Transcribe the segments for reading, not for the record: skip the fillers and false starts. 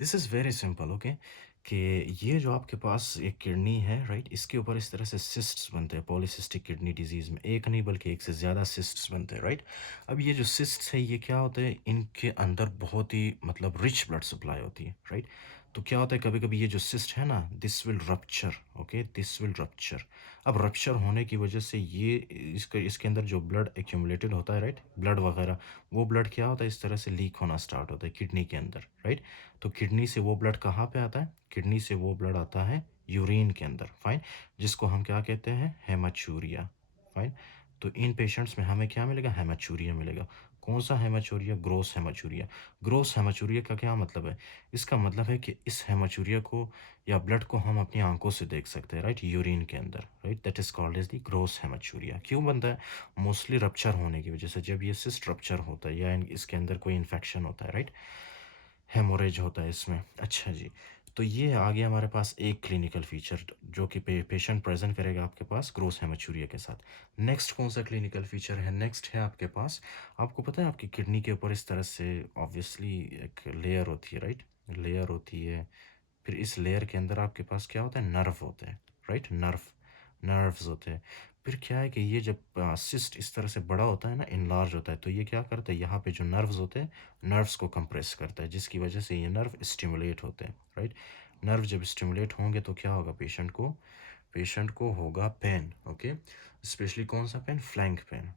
This is very simple okay कि ये जो आपके पास एक किडनी है राइट इसके ऊपर इस तरह से सिस्ट्स बनते हैं पॉलीसिस्टिक किडनी डिजीज़ में एक नहीं बल्कि एक से ज़्यादा सिस्ट्स बनते हैं राइट। अब ये जो सिस्ट्स है ये क्या होते हैं इनके अंदर बहुत ही मतलब रिच ब्लड सप्लाई होती है राइट। तो क्या होता है कभी कभी ये जो सिस्ट है ना this will rupture okay this will rupture. अब रप्चर होने की वजह से ये इसके अंदर जो ब्लड एक्यूमुलेटेड होता है राइट ब्लड वगैरह वो ब्लड क्या होता है इस तरह से लीक होना स्टार्ट होता है किडनी के अंदर राइट। तो किडनी से वो ब्लड कहाँ पे आता है किडनी से वो ब्लड आता है यूरिन के अंदर फाइन जिसको हम क्या कहते हैं हेमाचूरिया फाइन। तो इन पेशेंट्स में हमें क्या मिलेगा हेमाचूरिया मिलेगा। कौन सा haematuria gross haematuria. Gross haematuria का क्या मतलब है इसका मतलब है कि इस हेमाचूरिया को या ब्लड को हम अपनी आंखों से देख सकते हैं राइट यूरिन के अंदर right that is called as the gross haematuria. क्यों बनता है मोस्टली रप्चर होने की वजह से जब ये सिस्ट रप्चर होता है या इसके अंदर कोई इन्फेक्शन होता है राइट हेमोरेज होता है इसमें। अच्छा जी। तो ये आ गया हमारे पास एक क्लिनिकल फीचर जो कि पेशेंट प्रेजेंट करेगा आपके पास ग्रोस हेमाचूरिया के साथ। नेक्स्ट कौन सा क्लिनिकल फीचर है नेक्स्ट है आपके पास आपको पता है आपकी किडनी के ऊपर इस तरह से ऑब्वियसली एक लेयर होती है राइट लेयर होती है। फिर इस लेयर के अंदर आपके पास क्या होता है नर्व होते हैं राइट नर्व्स होते हैं। फिर क्या है कि ये जब सिस्ट इस तरह से बड़ा होता है ना इनलार्ज होता है तो ये क्या करता है यहाँ पे जो नर्व्स होते हैं नर्व्स को कंप्रेस करता है जिसकी वजह से ये नर्व स्टिमुलेट होते हैं राइट। नर्व जब स्टिमुलेट होंगे तो क्या होगा पेशेंट को होगा पेन ओके। स्पेशली कौन सा pain flank pain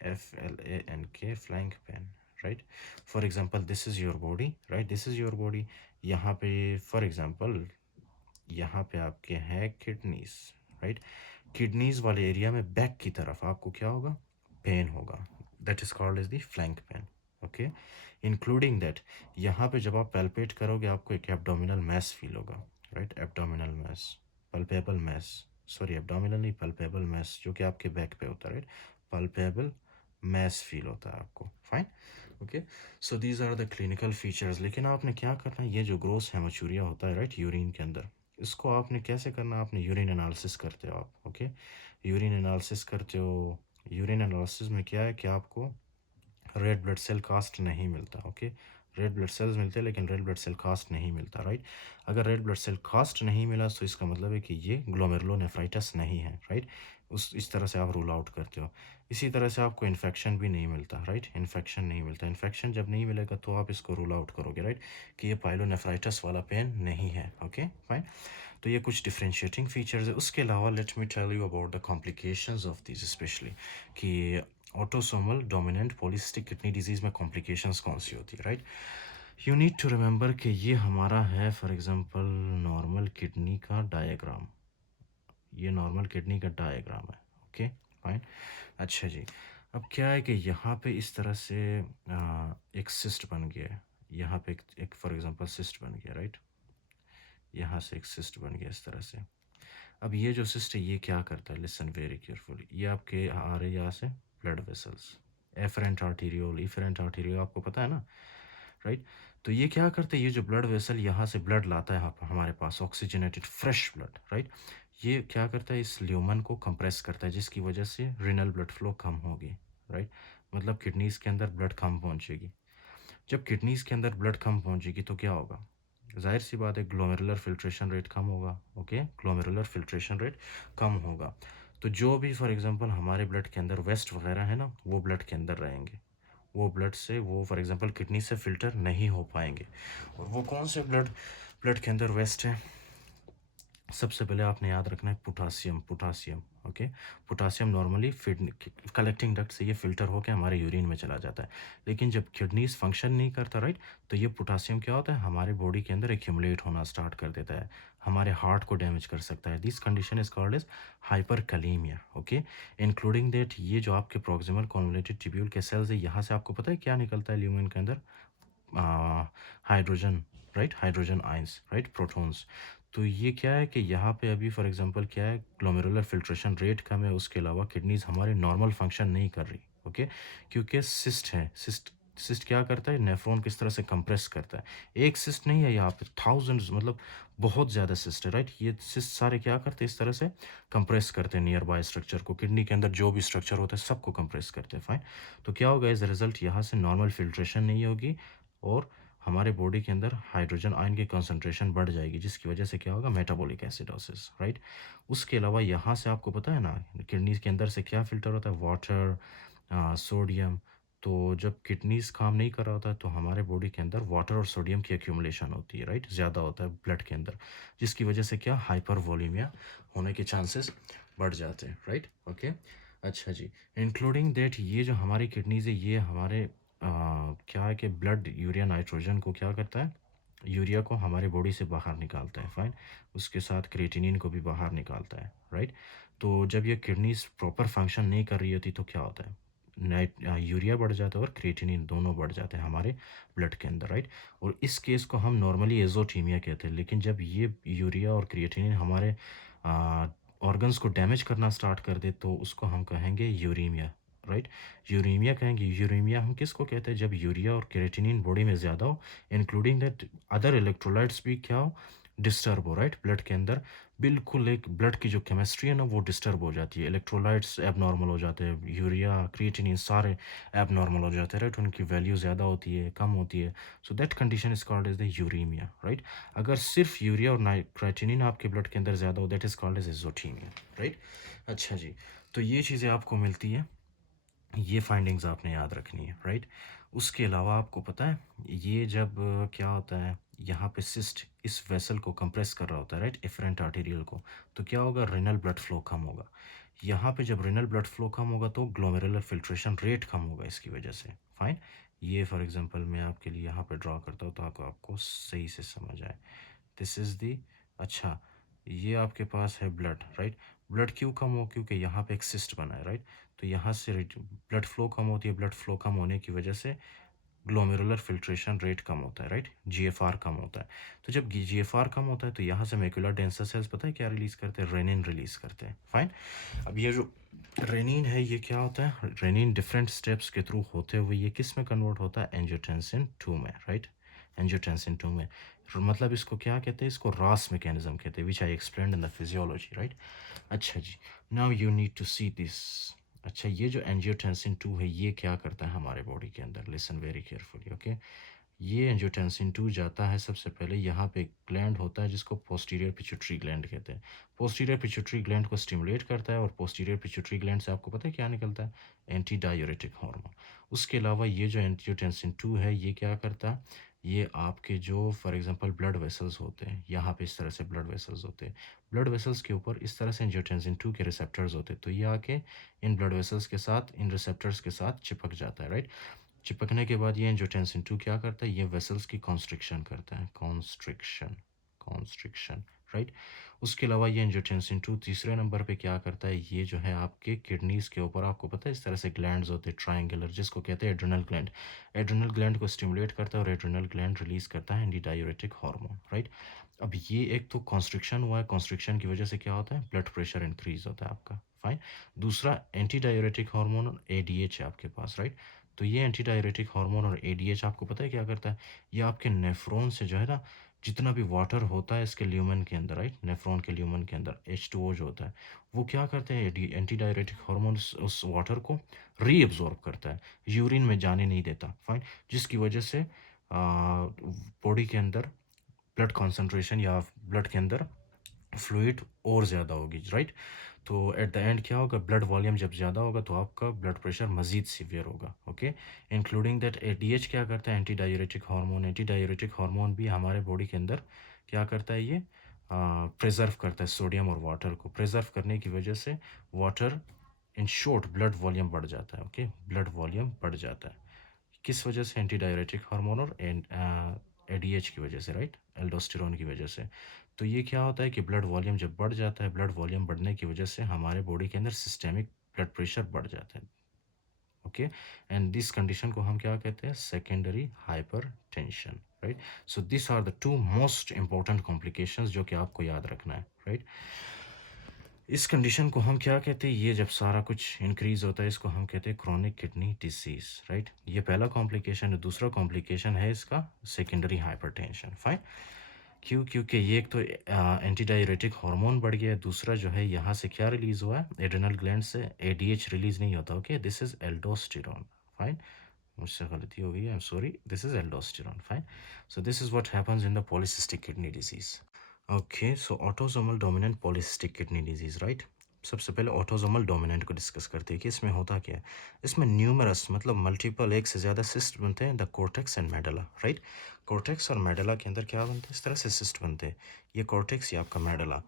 FLANK flank pain right. For example this is your body right this is your body. यहाँ पे फॉर एग्जांपल यहाँ पे आपके हैं किडनीज राइट। किडनीज वाले एरिया में बैक की तरफ आपको क्या होगा पेन होगा that is called as the flank pain okay. Including that यहाँ पे जब आप पैल्पेट करोगे आपको एक एब्डोमिनल मैस फील होगा right abdominal mass palpebral mess sorry abdominal नहीं पल्पेबल मैस जो कि आपके बैक पे होता है राइट पल्पेबल मैस फील होता है आपको fine okay. So these are the clinical features लेकिन आपने क्या करना है ये जो ग्रोस हेमाचूरिया होता है राइट यूरिन के अंदर इसको आपने कैसे करना है आपने यूरिन एनालिसिस करते हो आप ओके। यूरिन एनालिसिस करते हो। यूरिन एनालिसिस में क्या है कि आपको रेड ब्लड सेल कास्ट नहीं मिलता ओके। रेड ब्लड सेल्स मिलते हैं लेकिन रेड ब्लड सेल कास्ट नहीं मिलता राइट। अगर रेड ब्लड सेल कास्ट नहीं मिला तो इसका मतलब है कि ये ग्लोमेरुलोनेफ्राइटिस नहीं है राइट। उस इस तरह से आप रूल आउट करते हो। इसी तरह से आपको इन्फेक्शन भी नहीं मिलता राइट इन्फेक्शन नहीं मिलता इन्फेक्शन जब नहीं मिलेगा तो आप इसको रूल आउट करोगे राइट कि ये पाइलोनेफ्राइटिस वाला पेन नहीं है ओके फाइन। तो ये कुछ डिफरेंशिएटिंग फीचर्स है उसके अलावा let me tell you about the complications of this specially कि autosomal dominant polycystic kidney disease में कॉम्प्लिकेशंस कौन सी होती है right. You need to remember कि ये हमारा है फॉर एग्जांपल नॉर्मल किडनी का डायग्राम। ये नॉर्मल किडनी का डायग्राम है ओके फाइन। अच्छा जी। अब क्या है कि यहाँ पे इस तरह से एक सिस्ट बन गया है यहाँ पे एक फॉर एग्जांपल सिस्ट बन गया राइट। यहाँ से एक सिस्ट बन गया इस तरह से। अब ये जो सिस्ट है ये क्या करता है लिसन वेरी केयरफुली ये आपके आ रहे यहाँ से blood vessels afferent arteriole efferent arteriole आपको पता है ना राइट। तो ये क्या करते हैं ये जो ब्लड वेसल यहाँ से ब्लड लाता है हमारे पास ऑक्सीजनेटेड फ्रेश ब्लड राइट। ये क्या करता है इस ल्यूमन को कंप्रेस करता है जिसकी वजह से रिनल ब्लड फ्लो कम होगी राइट। मतलब किडनीज के अंदर ब्लड कम पहुँचेगी। जब किडनीज के अंदर ब्लड कम पहुँचेगी तो क्या होगा जाहिर सी बात है ग्लोमेरुलर फिल्ट्रेशन रेट कम होगा ओके ग्लोमेरुलर फिल्ट्रेशन रेट कम होगा। तो जो भी फॉर एग्जांपल हमारे ब्लड के अंदर वेस्ट वगैरह है ना वो ब्लड के अंदर रहेंगे वो ब्लड से वो फॉर एग्जांपल किडनी से फिल्टर नहीं हो पाएंगे। और वो कौन से ब्लड ब्लड के अंदर वेस्ट है सबसे पहले आपने याद रखना है potassium okay. Potassium normally collecting duct से ये फिल्टर होकर हमारे यूरिन में चला जाता है। लेकिन जब किडनीज फंक्शन नहीं करता राइट तो ये पोटासियम क्या होता है हमारे बॉडी के अंदर एक्यूमुलेट होना स्टार्ट कर देता है हमारे हार्ट को डैमेज कर सकता है। This condition is called as hyperkalemia okay. Including that ये जो आपके प्रोक्सिमल कॉन्वोल्यूटेड ट्यूब्यूल के सेल्स है यहाँ से आपको पता है क्या निकलता है ल्यूमेन के अंदर hydrogen right hydrogen ions right protons. तो ये क्या है कि यहाँ पे अभी फॉर एग्जांपल क्या है ग्लोमेरुलर फिल्ट्रेशन रेट कम है उसके अलावा किडनीज हमारे नॉर्मल फंक्शन नहीं कर रही ओके। क्योंकि सिस्ट है सिस्ट क्या करता है नेफ्रॉन किस तरह से कंप्रेस करता है। एक सिस्ट नहीं है यहाँ पे थाउजेंड्स मतलब बहुत ज़्यादा सिस्ट है राइट। ये सिस्ट सारे क्या करते हैं इस तरह से कंप्रेस करते हैं नियर बाय स्ट्रक्चर को किडनी के अंदर जो भी स्ट्रक्चर होता है सबको कंप्रेस करते हैं फाइन। तो क्या होगा एज अ रिजल्ट यहाँ से नॉर्मल फिल्ट्रेशन नहीं होगी और हमारे बॉडी के अंदर हाइड्रोजन आयन की कंसंट्रेशन बढ़ जाएगी, जिसकी वजह से क्या होगा, मेटाबॉलिक एसिडोसिस, राइट। उसके अलावा यहाँ से आपको पता है ना, किडनीज के अंदर से क्या फ़िल्टर होता है, वाटर, सोडियम। तो जब किडनीज काम नहीं कर रहा होता है तो हमारे बॉडी के अंदर वाटर और सोडियम की एक्यूमुलेशन होती है, राइट, ज़्यादा होता है ब्लड के अंदर, जिसकी वजह से क्या, हाइपर वोलीमिया होने के चांसेस बढ़ जाते हैं, राइट, ओके। अच्छा जी, इंक्लूडिंग दैट ये जो हमारी किडनीज है ये हमारे क्या है कि ब्लड यूरिया नाइट्रोजन को क्या करता है, यूरिया को हमारे बॉडी से बाहर निकालता है, फाइन। उसके साथ क्रिएटिनिन को भी बाहर निकालता है, राइट। तो जब ये किडनीज प्रॉपर फंक्शन नहीं कर रही होती तो क्या होता है, नाइट यूरिया बढ़ जाता है और क्रिएटिनिन दोनों बढ़ जाते हैं हमारे ब्लड के अंदर, राइट। और इस केस को हम नॉर्मली एजोटीमिया कहते हैं, लेकिन जब ये यूरिया और क्रिएटिनिन हमारे ऑर्गन्स को डैमेज करना स्टार्ट कर दे तो उसको हम कहेंगे यूरीमिया, राइट। यूरीमिया कहेंगे। यूरीमिया हम किसको कहते हैं, जब यूरिया और क्रिएटिनिन बॉडी में ज़्यादा हो, इंक्लूडिंग दैट अदर इलेक्ट्रोलाइट्स भी क्या हो, डिस्टर्ब हो, राइट, ब्लड के अंदर। बिल्कुल एक ब्लड की जो केमिस्ट्री है ना वो डिस्टर्ब हो जाती है, इलेक्ट्रोलाइट्स एबनॉर्मल हो जाते हैं, यूरिया क्रिएटिनिन सारे एबनॉर्मल हो जाते हैं, राइट, उनकी वैल्यू ज़्यादा होती है, कम होती है। So that condition is called as the uraemia, right. अगर सिर्फ यूरिया और क्रिएटिनिन आपके ब्लड के अंदर ज़्यादा हो, that is called as azotemia, right. अच्छा जी, तो ये चीज़ें आपको मिलती है, ये फाइंडिंग्स आपने याद रखनी है, राइट। उसके अलावा आपको पता है ये जब क्या होता है, यहाँ पे सिस्ट इस वेसल को कंप्रेस कर रहा होता है, राइट, एफरेंट आर्टेरियल को, तो क्या होगा, रेनल ब्लड फ्लो कम होगा। यहाँ पे जब रेनल ब्लड फ्लो कम होगा तो ग्लोमेरुलर फिल्ट्रेशन रेट कम होगा इसकी वजह से, फाइन। ये फॉर एग्जांपल मैं आपके लिए यहाँ पे ड्रॉ करता हूँ तो आपको सही से समझ आए। दिस इज़ दी, अच्छा, ये आपके पास है ब्लड, राइट। ब्लड क्यों कम हो, क्योंकि यहाँ पे एक सिस्ट बना है, राइट। तो यहाँ से ब्लड फ्लो कम होती है, ब्लड फ्लो कम होने की वजह से ग्लोमेरुलर फिल्ट्रेशन रेट कम होता है, राइट, जीएफआर कम होता है। तो जब जीएफआर कम होता है तो यहाँ से मैक्युलर डेंसर सेल्स पता है क्या रिलीज करते हैं, रेनिन रिलीज करते हैं, फाइन। अब ये जो रेनिन है ये क्या होता है, रेनिन डिफरेंट स्टेप्स के थ्रू होते हुए ये किस में कन्वर्ट होता है, एंजियोटेंसिन 2 में, राइट, एंजियोटेंसिन 2 में। मतलब इसको क्या कहते हैं, इसको रास मैकेनिज्म कहते हैं, which I explained in the physiology, right. अच्छा जी, now you need to see this. अच्छा, ये जो एंजियोटेंसिन 2 है ये क्या करता है हमारे बॉडी के अंदर, लिसन वेरी केयरफुली, ओके। ये एंजियोटेंसिन 2 जाता है सबसे पहले, यहाँ पे एक ग्लैंड होता है जिसको पोस्टीरियर पिट्यूटरी ग्लैंड कहते हैं। पोस्टीरियर पिट्यूटरी ग्लैंड को स्टिमुलेट करता है और पोस्टीरियर पिट्यूटरी ग्लैंड से आपको पता है क्या निकलता है, एंटी डायूरेटिक हार्मोन। उसके अलावा ये जो एंजियोटेंसिन 2 है ये क्या करता है, ये आपके जो फॉर एग्जांपल ब्लड वेसल्स होते हैं, यहाँ पे इस तरह से ब्लड वेसल्स होते हैं, ब्लड वेसल्स के ऊपर इस तरह से एंजियोटेंसिन 2 के रिसेप्टर्स होते हैं, तो ये आके इन ब्लड वेसल्स के साथ, इन रिसेप्टर्स के साथ चिपक जाता है, राइट। चिपकने के बाद ये एंजियोटेंसिन 2 क्या करता है, ये वेसल्स की कॉन्स्ट्रिक्शन करता है, कॉन्स्ट्रिक्शन, कॉन्स्ट्रिक्शन, राइट। उसके अलावा ये एंजियोटेंसिन 2 तीसरे नंबर पे क्या करता है, ये जो है आपके किडनीज के ऊपर आपको पता है इस तरह से ग्लैंड्स होते हैं ट्रायंगुलर, जिसको कहते हैं एड्रिनल ग्लैंड। एड्रिनल ग्लैंड को स्टिमुलेट करता है और एड्रिनल ग्लैंड रिलीज करता है एंटी डायूरेटिक हार्मोन, राइट। अब ये एक तो कॉन्स्ट्रिक्शन हुआ है, कॉन्स्ट्रिक्शन की वजह से क्या होता है, ब्लड प्रेशर इंक्रीज होता है आपका, फाइन। दूसरा एंटी डायूरेटिक हार्मोन और एडीएच है आपके पास, राइट। तो ये एंटी डायूरेटिक हार्मोन और एडीएच आपको पता है क्या करता है, ये आपके नेफ्रॉन से जो है ना, जितना भी वाटर होता है इसके ल्यूमन के अंदर, राइट, नेफ्रॉन के ल्यूमन के अंदर H2O जो होता है वो क्या करते हैं, एंटी डायूरेटिक हार्मोन उस वाटर को रीअब्जॉर्ब करता है, यूरिन में जाने नहीं देता, फाइन। जिसकी वजह से बॉडी के अंदर ब्लड कॉन्सेंट्रेशन या ब्लड के अंदर फ्लूइड और ज़्यादा होगी, राइट। तो एट द एंड क्या होगा, ब्लड वॉल्यूम जब ज़्यादा होगा तो आपका ब्लड प्रेशर मज़ीद सीवियर होगा, ओके। इंक्लूडिंग दैट एडीएच क्या करता है, anti diuretic hormone, anti diuretic hormone भी हमारे बॉडी के अंदर क्या करता है, ये प्रिजर्व करता है सोडियम और वाटर को, प्रिजर्व करने की वजह से water, in short blood volume बढ़ जाता है, ओके, ब्लड वॉल्यूम बढ़ जाता है, किस वजह से, एंटी डायरेटिक हार्मोन और एडीएच की वजह से, राइट, एल्डोस्टेरोन की वजह से। तो ये क्या होता है कि ब्लड वॉल्यूम जब बढ़ जाता है, ब्लड वॉल्यूम बढ़ने की वजह से हमारे बॉडी के अंदर सिस्टेमिक ब्लड प्रेशर बढ़ जाता है, ओके। एंड दिस कंडीशन को हम क्या कहते हैं, secondary hypertension, right. So this are the two most important complications जो कि आपको याद रखना है, राइट। इस कंडीशन को हम क्या कहते हैं, ये जब सारा कुछ इंक्रीज होता है इसको हम कहते हैं क्रॉनिक किडनी डिसीज, राइट। ये पहला कॉम्प्लिकेशन है। दूसरा कॉम्प्लिकेशन है इसका सेकेंडरी हाइपरटेंशन, फाइन। क्यों, क्योंकि ये एक तो एंटी डायरेटिक हार्मोन बढ़ गया है, दूसरा जो है यहाँ से क्या रिलीज हुआ है, एड्रिनल ग्लैंड से एडीएच रिलीज नहीं होता, okay, this is aldosterone, fine. मुझसे गलती हो गई, I am sorry, this is aldosterone, fine. So this is what happens in the polycystic kidney disease. Okay, so autosomal dominant polycystic kidney disease, right. सबसे पहले autosomal dominant को discuss करते हैं कि इसमें होता क्या है। इसमें न्यूमरस मतलब मल्टीपल, एक से ज़्यादा सिस्ट बनते हैं the cortex and medulla, right. Cortex और मेडुला के अंदर क्या बनते हैं, इस तरह से सिस्ट बनते हैं। ये कोर्टेक्स, ये आपका medulla.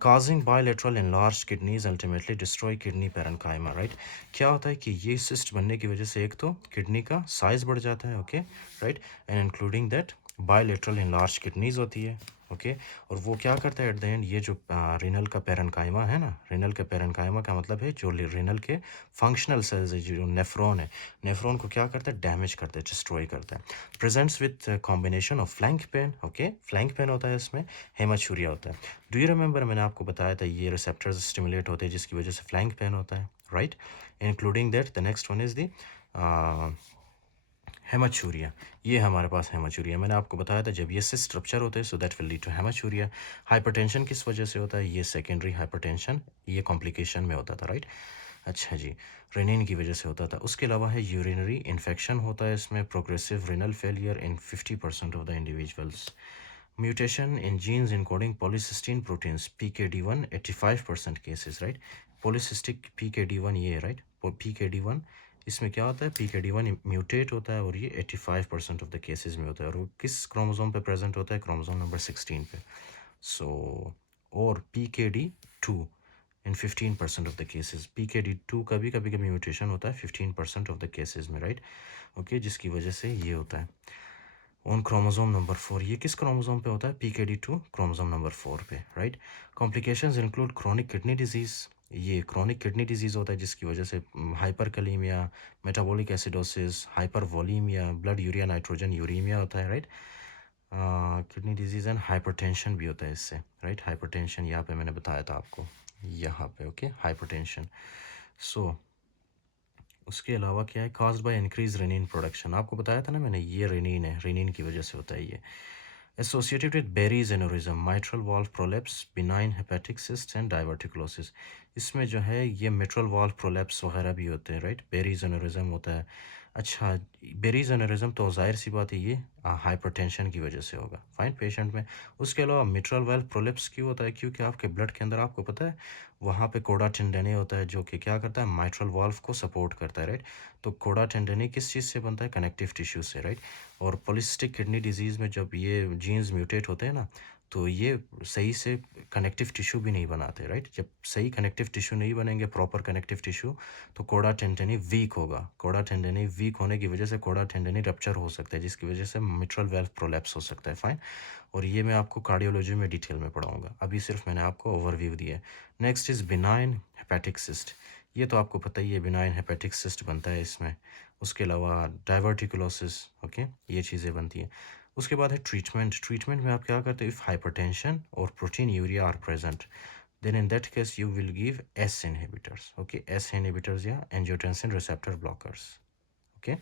causing bilateral enlarged kidneys ultimately destroy kidney parenchyma, right. क्या होता है कि ये सिस्ट बनने की वजह से एक तो किडनी का साइज बढ़ जाता है, okay, right, and including that bilateral enlarged kidneys होती है, ओके। और वो क्या करता है एट द एंड, ये जो रिनल का पेरेंकाइमा है ना, रिनल का पेरेंकाइमा का मतलब है जो रिनल के फंक्शनल सेल्स है, जो नेफ्रॉन है, नेफ्रॉन को क्या करता है, डैमेज करता है, डिस्ट्रॉय करता है। Presents with combination of flank pain, okay, flank pain होता है इसमें, हेमाचूरिया होता है। डू यू रिमेंबर, मैंने आपको बताया था ये रिसेप्टर्स स्टिमुलेट होते हैं जिसकी वजह से फ्लैंक पेन होता है, right. Including that the next one is the haematuria. ये हमारे पास हेमाचूरिया, मैंने आपको बताया था जब ये सिस्ट रप्चर होते हैं so that will lead to haematuria. Hypertension किस वजह से होता है, ये सेकेंडरी हाइपरटेंशन, ये कॉम्प्लिकेशन में होता था, राइट। अच्छा जी, रेनिन की वजह से होता था। उसके अलावा है यूरिनरी इन्फेक्शन होता है इसमें, progressive renal failure in 50% of the individuals. Mutation in genes encoding polycystin proteins PKD1 85% cases, right. Polycystic PKD1 ये, राइट, PKD1, इसमें क्या होता है, PKD1 म्यूटेट होता है और ये 85% ऑफ द केसेस में होता है। और वो किस क्रोमोसोम पे प्रेजेंट होता है, क्रोमोसोम नंबर 16 पे। सो और PKD2 in 15% of the cases, PKD2 का भी कभी कभी म्यूटेशन होता है 15% ऑफ द केसेस में, राइट, ओके, जिसकी वजह से ये होता है। ऑन क्रोमोसोम नंबर 4, ये किस क्रोमोसोम पे होता है, PKD2 क्रोमोसोम नंबर 4 पे, right. Complications include chronic kidney disease, ये क्रोनिक किडनी डिजीज़ होता है जिसकी वजह से hyperkalemia, metabolic acidosis, hypervolemia, blood urea nitrogen uremia होता है, right. Kidney disease and hypertension भी होता है इससे, राइट। हाइपरटेंशन यहाँ पे मैंने बताया था आपको, यहाँ पे, ओके, हाइपरटेंशन। सो उसके अलावा क्या है, caused by increase renin production, आपको बताया था ना मैंने, ये रेनिन है, रेनिन की वजह से होता है ये। Associated with berry aneurysm, mitral valve prolapse, benign hepatic cyst and diverticulosis. इसमें जो है ये मिट्रल वाल्व प्रोलेप्स वगैरह भी होते हैं, राइट। बेरीज एनोरिज्म होता है। अच्छा, बेरीज एनोरिज्म तो जाहिर सी बात है ये हाइपरटेंशन की वजह से होगा, फाइन, पेशेंट में। उसके अलावा मिट्रल वाल्व प्रोलेप्स क्यों होता है, क्योंकि आपके ब्लड के अंदर, आपको पता है, वहाँ पे कोडा टेंडेने होता है जो कि क्या करता है, माइट्रल वाल्व को सपोर्ट करता है, राइट। तो कोडा टेंडेने किस चीज़ से बनता है, कनेक्टिव टिश्यू से, राइट। और पॉलीसिस्टिक किडनी डिजीज़ में जब ये जीन्स म्यूटेट होते हैं ना, तो ये सही से कनेक्टिव टिश्यू भी नहीं बनाते, राइट। जब सही कनेक्टिव टिश्यू नहीं बनेंगे, प्रॉपर कनेक्टिव टिश्यू, तो कोडा टेंडेने वीक होगा। कोडा टेंडेने वीक होने की वजह से कोडा टेंडेने रप्चर हो सकता है जिसकी वजह से मिट्रल वाल्व प्रोलैप्स हो सकता है, फाइन। और ये मैं आपको कार्डियोलॉजी में डिटेल में पढ़ाऊंगा, अभी सिर्फ मैंने आपको ओवरव्यू दिया है। Next is benign hepatic cyst, ये तो आपको पता ही है, बिनाइन हेपेटिक सिस्ट बनता है इसमें। उसके अलावा डाइवर्टिकुलोसिस, ओके, ये चीज़ें बनती हैं। उसके बाद है ट्रीटमेंट, ट्रीटमेंट में आप क्या करते हो, इफ़ हाइपरटेंशन और proteinuria are present, then in that case you will give S inhibitors, okay, S inhibitors या एंजियोटेंसिन रिसेप्टर ब्लॉकर्स, ओके।